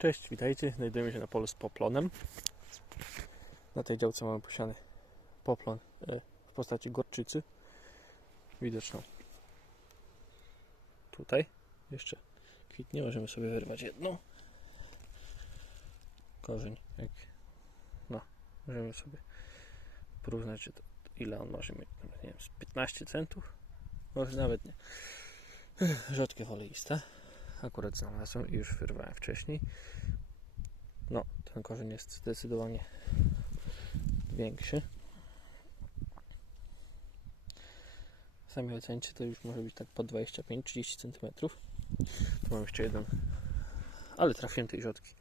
Cześć, witajcie. Znajdujemy się na polu z poplonem. Na tej działce mamy posiany poplon e, w postaci gorczycy. Widoczną tutaj. Jeszcze kwitnie. Możemy sobie wyrwać jedną. Korzeń. Jak... No, możemy sobie porównać, ile on może mieć. Nie wiem, z 15 centów? Może nawet nie. Rzadkie oleiste. Akurat znalazłem i już wyrwałem wcześniej. No, ten korzeń jest zdecydowanie większy. Sami ocencie, to już może być tak po 25-30 cm. Tu mam jeszcze jeden, ale trafiłem tej rzodki.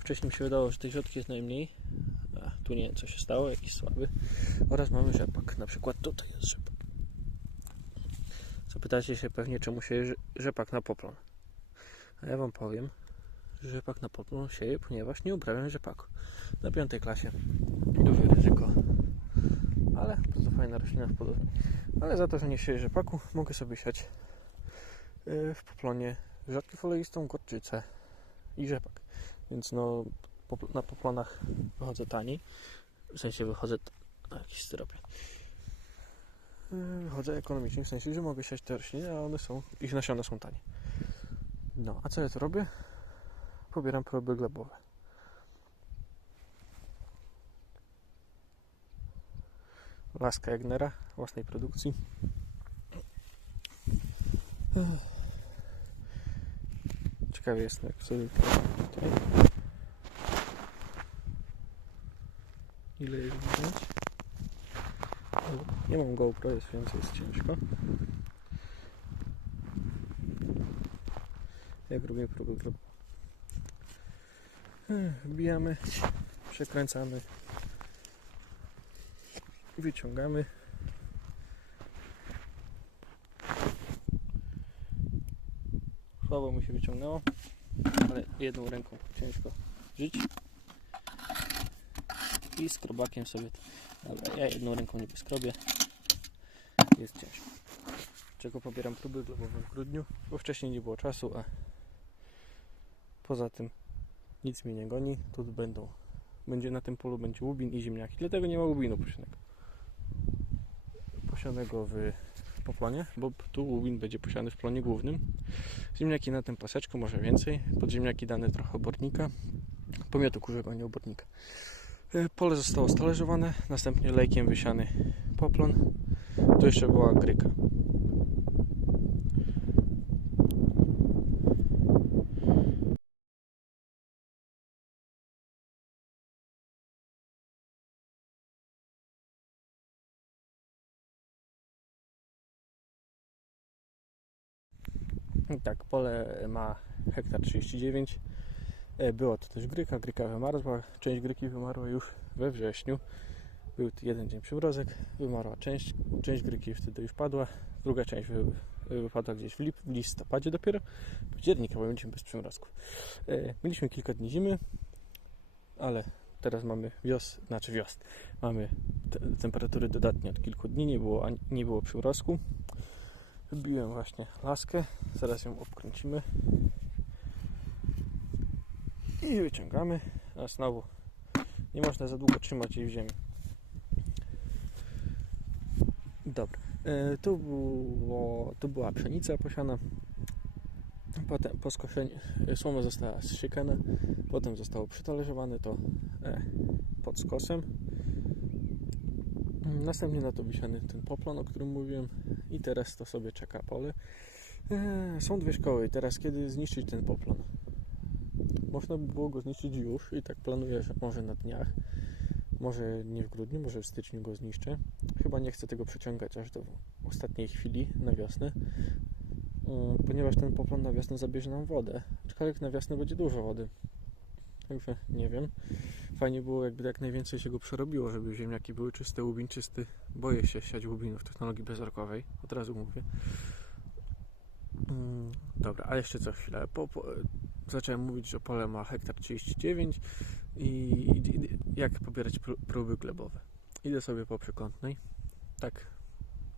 Wcześniej mi się wydawało, że tej rzodki jest najmniej. A, tu nie wiem co się stało, jakiś słaby. Oraz mamy rzepak, na przykład tutaj jest rzepak. Zapytacie się pewnie, czemu się rze- rzepak na poplon. A ja Wam powiem, że rzepak na poplon sieję, ponieważ nie uprawiam rzepaku. Na piątej klasie duże ryzyko, ale bardzo fajna roślina w podobnie. Ale za to, że nie sieję rzepaku, mogę sobie siać yy, w poplonie rzadki foleistą, gorczycę i rzepak. Więc no, na poplonach wychodzę taniej, w sensie wychodzę jakiś styropian. Yy, Wychodzę ekonomicznie, w sensie, że mogę siać te rośliny, a one są, ich nasiona są tanie. No, a co ja tu robię? Pobieram próby glebowe. Laska Jagnera własnej produkcji. Ciekawie jest, jak sobie tutaj. Ile jest widać? Nie mam GoPro, jest więc jest ciężko. Jak robię próby. Wbijamy, przekręcamy, wyciągamy. Słabo mi się wyciągnęło, ale jedną ręką ciężko żyć. I skrobakiem sobie. Ja jedną ręką nie skrobię. Jest ciężko. Czego pobieram próby w grudniu, bo wcześniej nie było czasu, a poza tym nic mnie nie goni. Tu będą, będzie na tym polu będzie łubin i ziemniaki. Dlatego nie ma łubinu posianego. Posianego w poplonie, bo tu łubin będzie posiany w plonie głównym. Ziemniaki na tym paseczku, może więcej. Pod ziemniaki dane trochę obornika. Pomiotu kurzego, nie obornika. E, Pole zostało stalerzowane, następnie lejkiem wysiany poplon. Tu jeszcze była gryka. Tak, pole ma hektar 39. E, Była to też gryka, gryka wymarzła. Część gryki wymarła już we wrześniu. Był jeden dzień przymrozek, wymarła część, część gryki wtedy już padła, druga część wy, wypadła gdzieś w, lip, w listopadzie dopiero, października, bo mieliśmy bez przymrozków. E, mieliśmy kilka dni zimy, ale teraz mamy wios, znaczy wiosnę. Mamy te, temperatury dodatnie od kilku dni, nie było, ani- nie było przymrozku. Wbiłem właśnie laskę, zaraz ją obkręcimy i wyciągamy, a znowu nie można za długo trzymać jej w ziemi. Dobra, e, tu, było, tu była pszenica posiana, potem po skoszeniu e, słoma została zsiekana, potem zostało przytalerzowane to e, pod skosem. Następnie na to wysiany ten poplon, o którym mówiłem i teraz to sobie czeka pole. E, Są dwie szkoły teraz kiedy zniszczyć ten poplon? Można by było go zniszczyć już i tak planuję, że może na dniach, może nie w grudniu, może w styczniu go zniszczę. Chyba nie chcę tego przeciągać aż do ostatniej chwili na wiosnę, e, ponieważ ten poplon na wiosnę zabierze nam wodę. Aczkolwiek na wiosnę będzie dużo wody. Także nie wiem. Fajnie było, jakby jak najwięcej się go przerobiło, żeby ziemniaki były czyste, łubin czysty. Boję się siać łubinu w technologii bezorkowej, od razu mówię. Mm, Dobra, a jeszcze co chwilę. Po, po, zacząłem mówić, że pole ma hektar 39 i, i jak pobierać pró- próby glebowe. Idę sobie po przekątnej, tak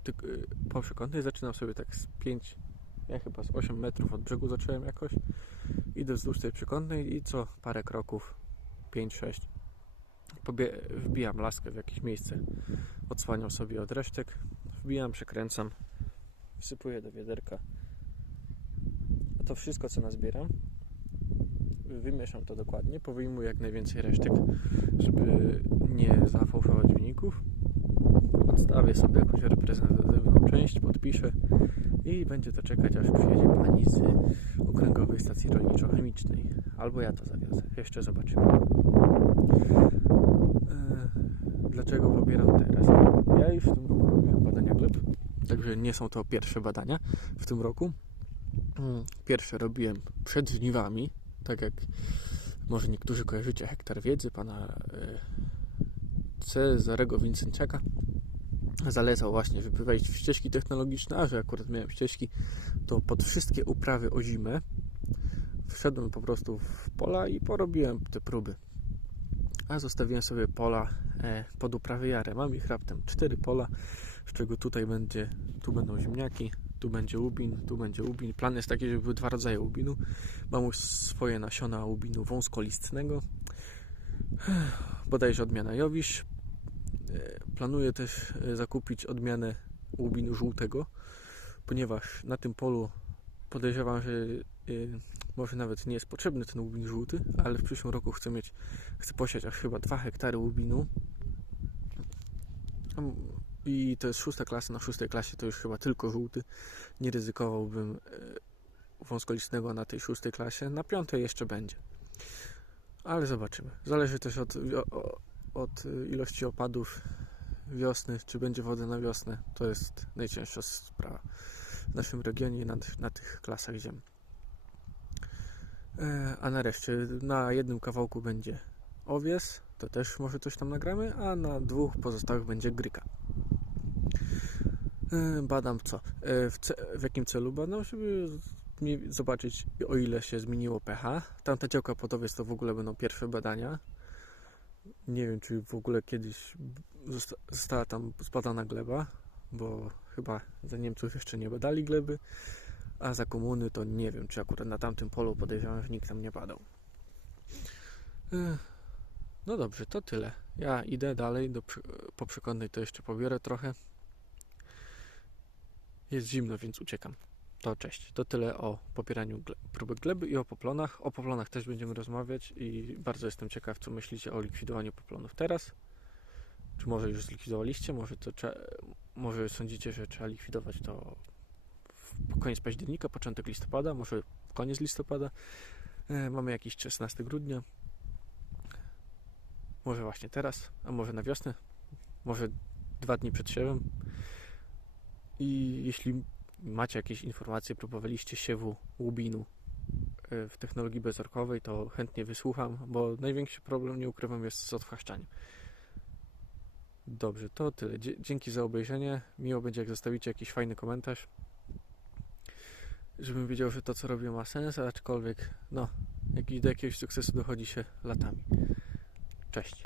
tyk, y, po przekątnej zaczynam sobie tak z 5, ja chyba z 8 metrów od brzegu zacząłem jakoś Idę wzdłuż tej przekątnej i co parę kroków, 5-6, pobie- wbijam laskę w jakieś miejsce, odsłaniam sobie od resztek, wbijam, przekręcam, wsypuję do wiaderka. A to wszystko, co nazbieram, wymieszam to dokładnie, powyjmuję jak najwięcej resztek, żeby nie zafałszować wyników. Odstawię sobie jakąś reprezentatywną część, podpiszę i będzie to czekać, aż przyjedzie pani z Okręgowej Stacji Rolniczo-Chemicznej. Albo ja to zawiozę. Jeszcze zobaczymy. E, Dlaczego pobieram teraz? Ja już w tym roku robiłem badania gleb, także nie są to pierwsze badania w tym roku. Mm, Pierwsze robiłem przed żniwami, tak jak może niektórzy kojarzycie hektar wiedzy pana e, Cezarego Wincenczaka. Zalecał właśnie, żeby wejść w ścieżki technologiczne, a że akurat miałem ścieżki, to pod wszystkie uprawy o zimę wszedłem po prostu w pola i porobiłem te próby. A zostawiłem sobie pola e, pod uprawy jarę. Mam ich raptem cztery pola, z czego tutaj będzie, tu będą ziemniaki, tu będzie łubin, tu będzie łubin. Plan jest taki, żeby były dwa rodzaje łubinu. Mam już swoje nasiona łubinu wąskolistnego, bodajże odmiana Jowisz. E, Planuję też e, zakupić odmianę łubinu żółtego, ponieważ na tym polu podejrzewam, że y, może nawet nie jest potrzebny ten łubin żółty, ale w przyszłym roku chcę mieć, chcę posiać aż chyba 2 hektary łubinu. Mm, I to jest szósta klasa, na szóstej klasie to już chyba tylko żółty. Nie ryzykowałbym y, wąskolistnego na tej szóstej klasie. Na piątej jeszcze będzie. Ale zobaczymy. Zależy też od, od ilości opadów wiosny, czy będzie woda na wiosnę. To jest najcięższa sprawa w naszym regionie na, na tych klasach ziem. E, A nareszcie na jednym kawałku będzie owies, to też może coś tam nagramy, a na dwóch pozostałych będzie gryka. E, Badam co? E, W, ce- w jakim celu badam? Żeby zobaczyć o ile się zmieniło pH. Tamta działka potowiec to w ogóle będą pierwsze badania. Nie wiem czy w ogóle kiedyś zosta- została tam zbadana gleba, bo chyba za Niemców jeszcze nie badali gleby, a za komuny to nie wiem, czy akurat na tamtym polu podejrzewam, że nikt tam nie badał. No dobrze, to tyle. Ja idę dalej, do, po przekątnej to jeszcze pobiorę trochę. Jest zimno, więc uciekam. To cześć. To tyle o popieraniu gle- próbek gleby i o poplonach. O poplonach też będziemy rozmawiać i bardzo jestem ciekaw, co myślicie o likwidowaniu poplonów teraz. Czy może już zlikwidowaliście? Może, to może sądzicie, że trzeba likwidować to w koniec października, początek listopada, może koniec listopada. E, mamy jakiś 16 grudnia. Może właśnie teraz, a może na wiosnę, może dwa dni przed siewem. I jeśli macie jakieś informacje, próbowaliście siewu łubinu e, w technologii bezorkowej, to chętnie wysłucham, bo największy problem, nie ukrywam, jest z odchwaszczaniem. Dobrze, to tyle. Dzięki za obejrzenie. Miło będzie, jak zostawicie jakiś fajny komentarz, żebym wiedział, że to, co robię, ma sens, aczkolwiek, no, jak do jakiegoś sukcesu dochodzi się latami. Cześć.